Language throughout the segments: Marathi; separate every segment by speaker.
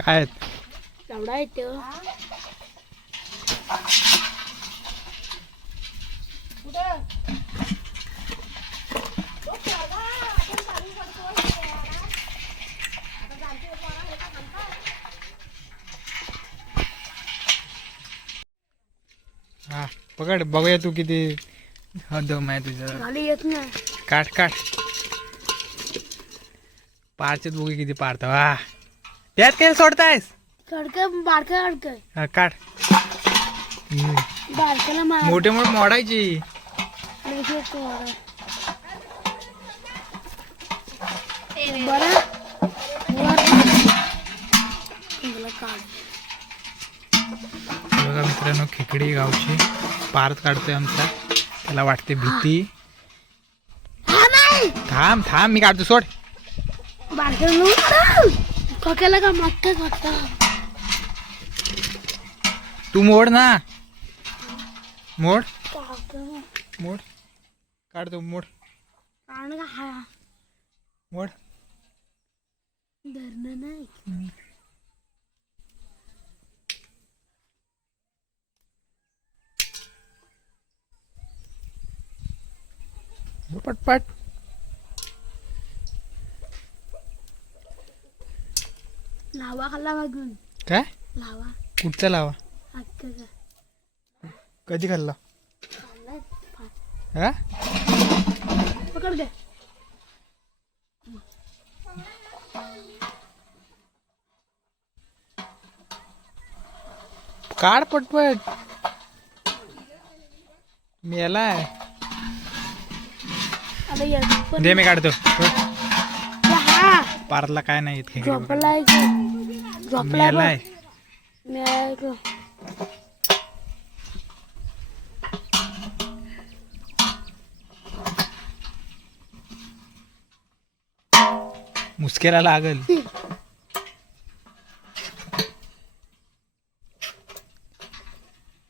Speaker 1: काय? आहेत
Speaker 2: एवढा येते
Speaker 1: हा पकड बघूया तू किती दम आहे तुझं.
Speaker 2: खाली येत नाही
Speaker 1: काट काट पारच्यात बघू किती पारत. वा त्यात काय सोडतायस?
Speaker 2: सडकं बारकं अडकं
Speaker 1: हा, काढ. हम्म.
Speaker 2: बारकाला मार.
Speaker 1: मोठे मोठे मोडायची.
Speaker 2: बरं?
Speaker 1: बघा मित्रांनो खेकडी गावची पारत काढतोय आमचा. त्याला वाटते भीती.
Speaker 2: हा नाही.
Speaker 1: थांब थांब मी काढतो सोड.
Speaker 2: बारकाला खोक्याला का मागतात वाटतं
Speaker 1: तू मोड ना. मोड. मोड. काढतो मोड.
Speaker 2: हा.
Speaker 1: मोड.
Speaker 2: धरणं नाही.
Speaker 1: पटपट.
Speaker 2: लावा मागून
Speaker 1: काय?
Speaker 2: लावा.
Speaker 1: कुठचा लावा? कधी खाल्ला. हा?
Speaker 2: पकड दे
Speaker 1: काढ पटपट. मेलाय
Speaker 2: आता येत पण
Speaker 1: दे मी काढतो.
Speaker 2: हा.
Speaker 1: पारला काय नाही इतके.
Speaker 2: झोपलाय की. झोपलाय
Speaker 1: मेलाय.
Speaker 2: मेलाय
Speaker 1: लागल.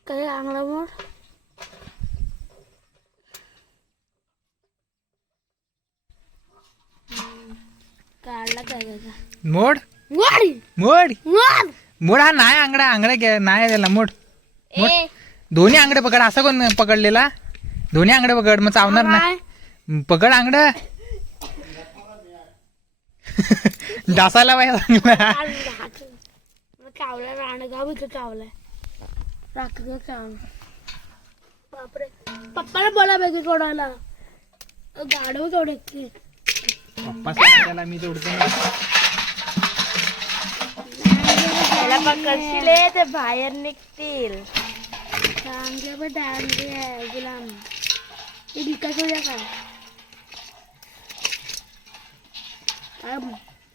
Speaker 2: काय आंगला मोड? काढला काय त्याचा?
Speaker 1: मोड? मोड. मोड? हा नाही आंगडा आंगडा घ्या नाही त्याला मोड. मोड. दोन्ही आंगडे पकड असं कोण पकडलेला? दोन्ही आंगडे पकड मग चावणार नाही. पकड आंगड. डासाला पाहिजे चांगला.
Speaker 2: इथं बापरे. पप्पाला बोला सोडायला. गाडव की.
Speaker 1: पप्पा त्याला मी जोडतो
Speaker 3: त्याला पकडशील ते बाहेर निघतील?
Speaker 2: डांगे पण डांगे आहे गुलाम. होऊया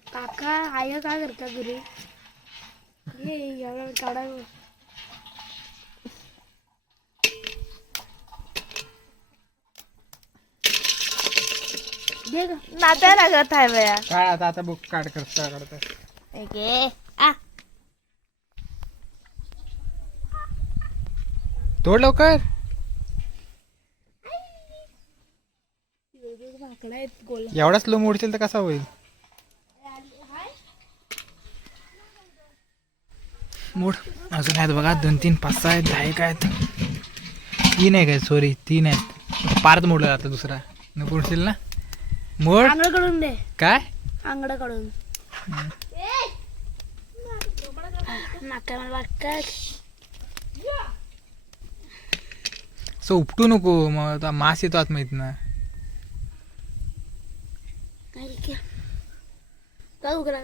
Speaker 2: काका आय काय करता घरी? ये एवढा काढा. दे ग.
Speaker 3: नात्या लागत आहे बया.
Speaker 1: काय आता आता बुक काढ करता काढता
Speaker 3: ओके
Speaker 1: तोड लवकर. एवढा स्लो मोडशील तर कसा होईल? मोड. अजून आहेत बघा दोन तीन पाच सहा आहेत दहा एक आहेत. तीन आहे काय सॉरी तीन आहेत. पारत मोडलं आता दुसरा. न मोडशील ना? मोड.
Speaker 2: काढून दे.
Speaker 1: काय?
Speaker 2: आंगड काढून नाका मला
Speaker 1: असं उपटू नको मग आता मास येतो आत माहीत ना
Speaker 2: काय? उघडा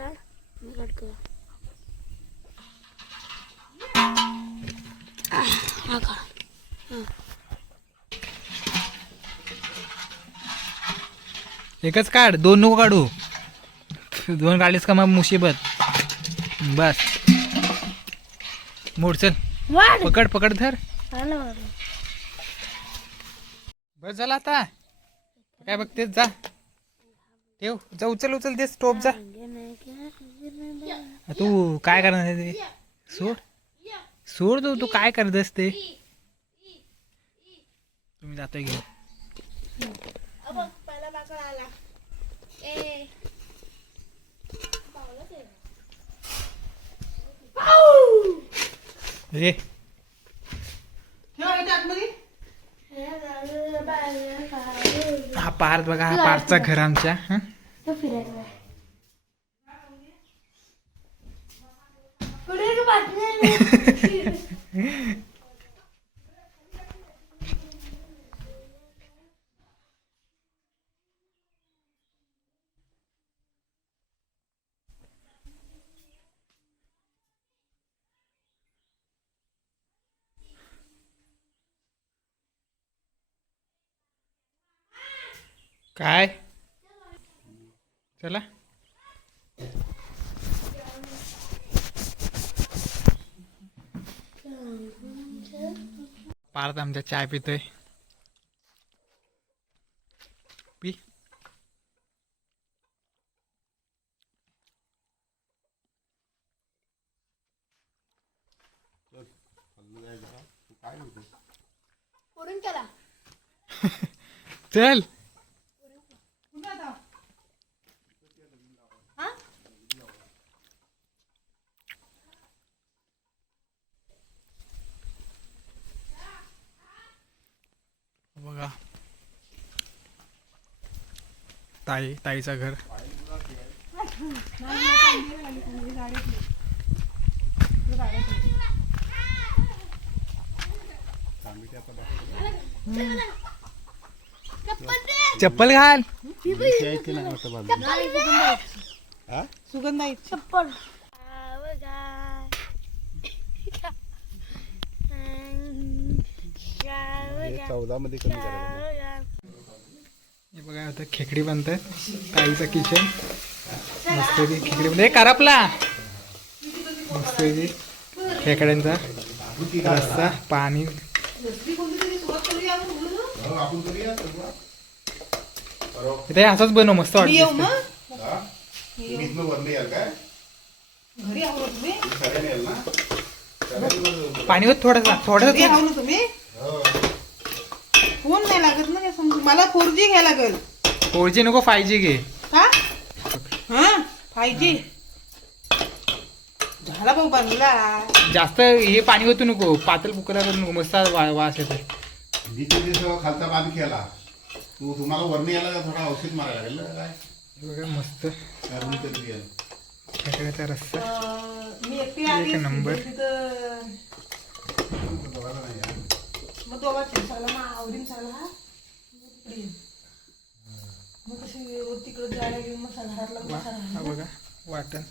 Speaker 1: एकच काढ दोन नको काढू. दोन काढलीस का मग मुसीबत बस. मोड चल. पकड पकड धर. बस झाला आता. काय बघतेस? जा. ठेव. जा उचल उचल तेच टोप जा. तू काय करणार ते? सोड. सोड तू तू काय करत ते? तुम्ही जातोय घेऊन.
Speaker 3: पहिला माकड आला ए
Speaker 1: हे हा पार्थ बघा हा पार्थचा घर आमच्या हं?
Speaker 2: पुढे बातमी
Speaker 1: काय? चला. पार्थ आमच्या चाय पितोय. पी.
Speaker 2: चला
Speaker 1: चल बघा ताई ताईचं घर. चप्पल घाल.
Speaker 2: चप्पल.
Speaker 4: चौदा मध्ये कमी करायला
Speaker 1: बघा आता खेकडी बनतात ताईचं किचन मस्त खेकडी. बनते करापला. मस्त खेकड्यांचा रस्सा पाणी. इथे असंच बनव मस्त वाटतं पाणी होत थोडासा थोडासा
Speaker 5: फोन नाही लागत ना काय समजून मला फोर जी घ्यायला लागेल.
Speaker 1: फोर जी नको फाय जी घे.
Speaker 5: का? हा फाय जी झाला भाऊ बनला
Speaker 1: जास्त हे पाणी होतं नको पातळ पुकला करू नको मस्त वा- वास येतो
Speaker 4: जिथे जिथे खालचा बांध केला तू तुम्हाला वरणी यायला थोडा औषध मारायला लागेल ना काय?
Speaker 1: बघा मस्त.
Speaker 4: कारण कधी येईल.
Speaker 1: खेकड्याचा रस्सा.
Speaker 5: अं, मी एकटी आली
Speaker 1: एक नंबर.
Speaker 5: तिथं.
Speaker 4: बघायला नाही यार.
Speaker 5: मग दोघांची सगळं मग आवडीन सगळं हा. मग कशी तिकडे जायला गेली मग सगळं घरातला मसाला
Speaker 1: हा बघा वाटण.